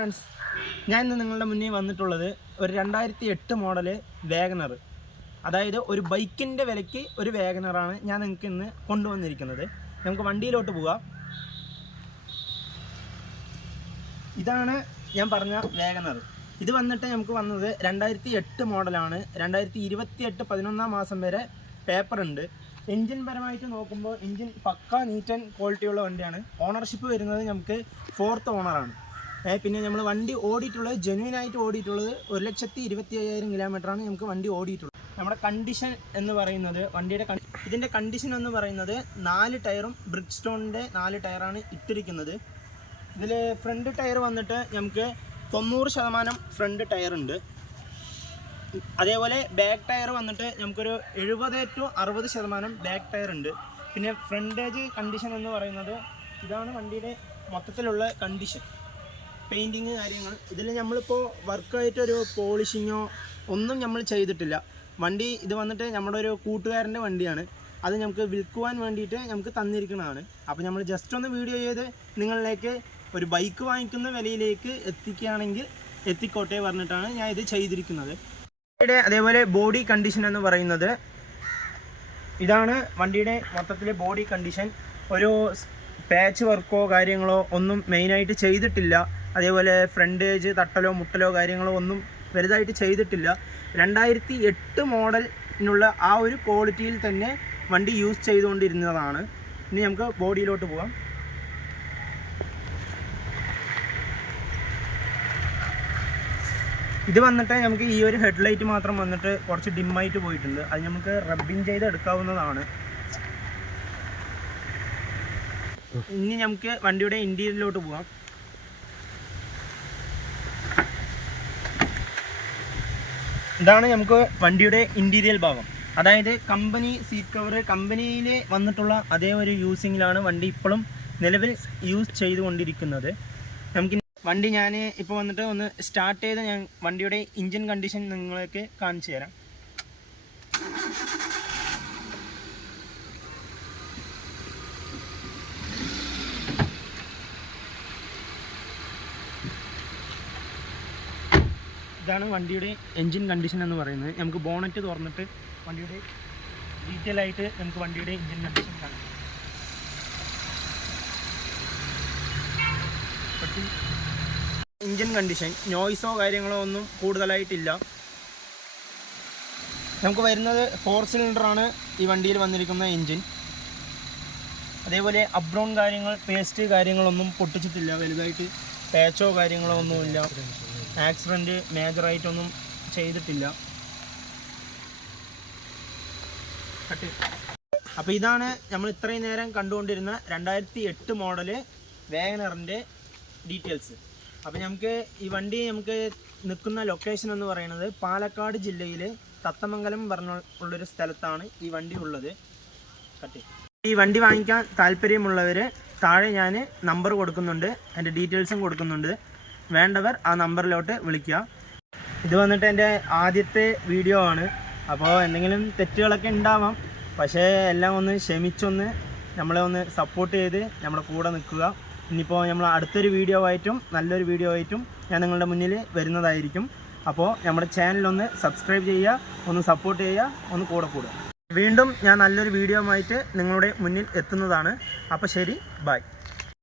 Friends, ഞാൻ ഇന്ന് നിങ്ങളുടെ മുന്നിൽ വന്നിട്ടുള്ളത് ഒരു 2008 മോഡൽ വാഗണർ, അതായത് ഒരു ബൈക്കിൻ്റെ വിലയ്ക്ക് ഒരു വാഗണറാണ് ഞാൻ നിങ്ങൾക്ക് ഇന്ന് കൊണ്ടുവന്നിരിക്കുന്നത്. നമുക്ക് വണ്ടിയിലോട്ട് പോകാം. ഇതാണ് ഞാൻ പറഞ്ഞ വാഗണർ. ഇത് വന്നിട്ട് നമുക്ക് വന്നത് 2008 മോഡലാണ്. 2028 11-ാം മാസം വരെ പേപ്പർ ഉണ്ട്. എൻജിൻ പരമായിട്ട് നോക്കുമ്പോൾ എൻജിൻ പക്ക നീറ്റ് ആൻഡ് ക്വാളിറ്റിയുള്ള വണ്ടിയാണ്. ഓണർഷിപ്പ് വരുന്നത് നമുക്ക് 4th ഓണറാണ്. പിന്നെ നമ്മൾ വണ്ടി ഓടിയിട്ടുള്ളത് ജെന്യൂനായിട്ട് ഓടിയിട്ടുള്ളത് 1,25,000 കിലോമീറ്ററാണ് നമുക്ക് വണ്ടി ഓടിയിട്ടുള്ളത്. നമ്മുടെ കണ്ടീഷൻ എന്ന് പറയുന്നത് ഇതിൻ്റെ കണ്ടീഷൻ എന്ന് പറയുന്നത് 4 ടയറും ബ്രിക്ക് സ്റ്റോണിൻ്റെ 4 ടയറാണ് ഇട്ടിരിക്കുന്നത്. ഇതിൽ ഫ്രണ്ട് ടയർ വന്നിട്ട് നമുക്ക് 90% ഫ്രണ്ട് ടയറുണ്ട്. അതേപോലെ ബാക്ക് ടയർ വന്നിട്ട് നമുക്കൊരു 70 to 60% ബാക്ക് ടയർ ഉണ്ട്. പിന്നെ ഫ്രണ്ടേജ് കണ്ടീഷൻ എന്ന് പറയുന്നത് ഇതാണ് വണ്ടിയുടെ മൊത്തത്തിലുള്ള കണ്ടീഷൻ. പെയിൻറ്റിങ് കാര്യങ്ങൾ ഇതിൽ നമ്മളിപ്പോൾ വർക്കായിട്ടൊരു പോളിഷിങ്ങോ ഒന്നും നമ്മൾ ചെയ്തിട്ടില്ല. വണ്ടി ഇത് വന്നിട്ട് നമ്മുടെ ഒരു കൂട്ടുകാരൻ്റെ വണ്ടിയാണ്. അത് നമുക്ക് വിൽക്കുവാൻ വേണ്ടിയിട്ട് നമുക്ക് തന്നിരിക്കുന്നതാണ്. അപ്പോൾ നമ്മൾ ജസ്റ്റ് ഒന്ന് വീഡിയോ ചെയ്ത് നിങ്ങളിലേക്ക് ഒരു ബൈക്ക് വാങ്ങിക്കുന്ന വിലയിലേക്ക് എത്തിക്കുകയാണെങ്കിൽ എത്തിക്കോട്ടെ പറഞ്ഞിട്ടാണ് ഞാൻ ഇത് ചെയ്തിരിക്കുന്നത്. അതേപോലെ ബോഡി കണ്ടീഷൻ എന്ന് പറയുന്നത് ഇതാണ് വണ്ടിയുടെ മൊത്തത്തിലെ ബോഡി കണ്ടീഷൻ. ഒരു പാച്ച് വർക്കോ കാര്യങ്ങളോ ഒന്നും മെയിനായിട്ട് ചെയ്തിട്ടില്ല. അതേപോലെ ഫ്രണ്ടേജ് തട്ടലോ മുട്ടലോ കാര്യങ്ങളോ ഒന്നും വലുതായിട്ട് ചെയ്തിട്ടില്ല. 2008 മോഡലിനുള്ള ആ ഒരു ക്വാളിറ്റിയിൽ തന്നെ വണ്ടി യൂസ് ചെയ്തുകൊണ്ടിരുന്നതാണ്. ഇനി നമുക്ക് ബോഡിയിലോട്ട് പോകാം. ഇത് വന്നിട്ട് നമുക്ക് ഈ ഒരു ഹെഡ്ലൈറ്റ് മാത്രം വന്നിട്ട് കുറച്ച് ഡിമ്മായിട്ട് പോയിട്ടുണ്ട്. അത് നമുക്ക് റബ്ബിങ് ചെയ്ത് എടുക്കാവുന്നതാണ്. ഇനി നമുക്ക് വണ്ടിയുടെ ഇൻറ്റീരിയറിലോട്ട് പോകാം. ഇതാണ് നമുക്ക് വണ്ടിയുടെ ഇൻറ്റീരിയൽ ഭാഗം. അതായത് കമ്പനി സീറ്റ് കവർ കമ്പനിയിൽ വന്നിട്ടുള്ള അതേ ഒരു യൂസിങ്ങിലാണ് വണ്ടി ഇപ്പോഴും നിലവിൽ യൂസ് ചെയ്തുകൊണ്ടിരിക്കുന്നത്. നമുക്ക് വണ്ടി ഞാൻ ഇപ്പോൾ വന്നിട്ട് ഒന്ന് സ്റ്റാർട്ട് ചെയ്ത് ഞാൻ വണ്ടിയുടെ എൻജിൻ കണ്ടീഷൻ നിങ്ങൾക്ക് കാണിച്ചു തരാം. ഇതാണ് വണ്ടിയുടെ എൻജിൻ കണ്ടീഷൻ എന്ന് പറയുന്നത്. നമുക്ക് ബോണറ്റ് തുറന്നിട്ട് വണ്ടിയുടെ ഡീറ്റെയിൽ ആയിട്ട് നമുക്ക് വണ്ടിയുടെ എൻജിൻ കണ്ടീഷൻ കാണാം. എൻജിൻ കണ്ടീഷൻ നോയ്സോ കാര്യങ്ങളോ ഒന്നും കൂടുതലായിട്ടില്ല. നമുക്ക് വരുന്നത് 4 സിലിണ്ടറാണ് ഈ വണ്ടിയിൽ വന്നിരിക്കുന്ന എൻജിൻ. അതേപോലെ അപ്ഡൗൺ കാര്യങ്ങൾ പേസ്റ്റ് കാര്യങ്ങളൊന്നും പൊട്ടിച്ചിട്ടില്ല. വലുതായിട്ട് പാച്ചോ കാര്യങ്ങളോ ഒന്നുമില്ല. ആക്സിഡൻറ്റ് മേജറായിട്ടൊന്നും ചെയ്തിട്ടില്ല. അപ്പോൾ ഇതാണ് നമ്മൾ ഇത്രയും നേരം കണ്ടുകൊണ്ടിരുന്ന 2008 മോഡല് വാഗണറിൻ്റെ ഡീറ്റെയിൽസ്. അപ്പോൾ നമുക്ക് ഈ വണ്ടി നമുക്ക് നിൽക്കുന്ന ലൊക്കേഷൻ എന്ന് പറയുന്നത് പാലക്കാട് ജില്ലയിൽ തത്തമംഗലം പറഞ്ഞുള്ളൊരു സ്ഥലത്താണ് ഈ വണ്ടി ഉള്ളത്. ഈ വണ്ടി വാങ്ങിക്കാൻ താല്പര്യമുള്ളവർ താഴെ ഞാൻ നമ്പർ കൊടുക്കുന്നുണ്ട്, അതിൻ്റെ ഡീറ്റെയിൽസും കൊടുക്കുന്നുണ്ട്. വേണ്ടവർ ആ നമ്പറിലോട്ട് വിളിക്കുക. ഇത് വന്നിട്ട് എൻ്റെ ആദ്യത്തെ വീഡിയോ ആണ്. അപ്പോൾ എന്തെങ്കിലും തെറ്റുകളൊക്കെ ഉണ്ടാവാം. പക്ഷേ എല്ലാം ഒന്ന് ക്ഷമിച്ചൊന്ന് നമ്മളെ ഒന്ന് സപ്പോർട്ട് ചെയ്ത് നമ്മുടെ കൂടെ നിൽക്കുക. ഇനിയിപ്പോൾ നമ്മൾ അടുത്തൊരു വീഡിയോ ആയിട്ടും നല്ലൊരു വീഡിയോ ആയിട്ടും ഞാൻ നിങ്ങളുടെ മുന്നിൽ വരുന്നതായിരിക്കും. അപ്പോൾ നമ്മുടെ ചാനലൊന്ന് സബ്സ്ക്രൈബ് ചെയ്യുക, ഒന്ന് സപ്പോർട്ട് ചെയ്യുക, ഒന്ന് കൂടെ കൂടുക. വീണ്ടും ഞാൻ നല്ലൊരു വീഡിയോ ആയിട്ട് നിങ്ങളുടെ മുന്നിൽ എത്തുന്നതാണ്. അപ്പോൾ ശരി, ബൈ.